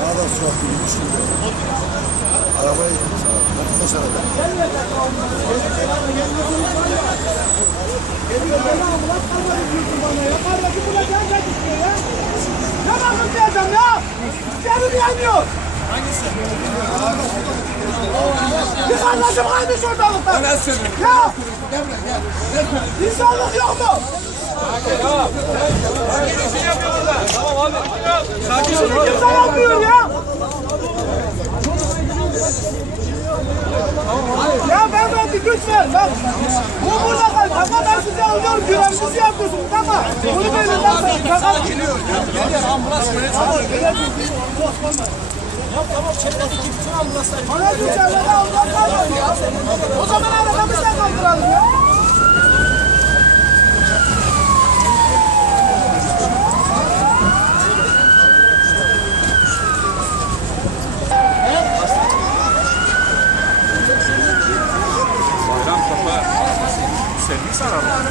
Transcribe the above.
Daha da soğuk bir şimdi. Arabayı kaç arada? Ne bakın diyeceğim ya? Canım yanıyor. Hangisi? Bir kardeşim kaymış ortalıkta. Ben söylüyorum. Ya Gel buraya gel. insanlık yok mu? Sakin şey yapıyor burada. Tamam abi. Sakin Şimdi ol. kimse yapmıyor ya. Ya ben lütfen bak. Bu burada kal. Tamam ben size alıyorum. Güvensiz yapıyorsunuz ama. Bunu böyle nasıl? Tamam. Gel ambulans Tamam çevredeki bütün ambulanslar. Bana çevrede ambulans var ya. O zaman arabamızdan kaldıralım ya. Bayram kafa. Servis araba.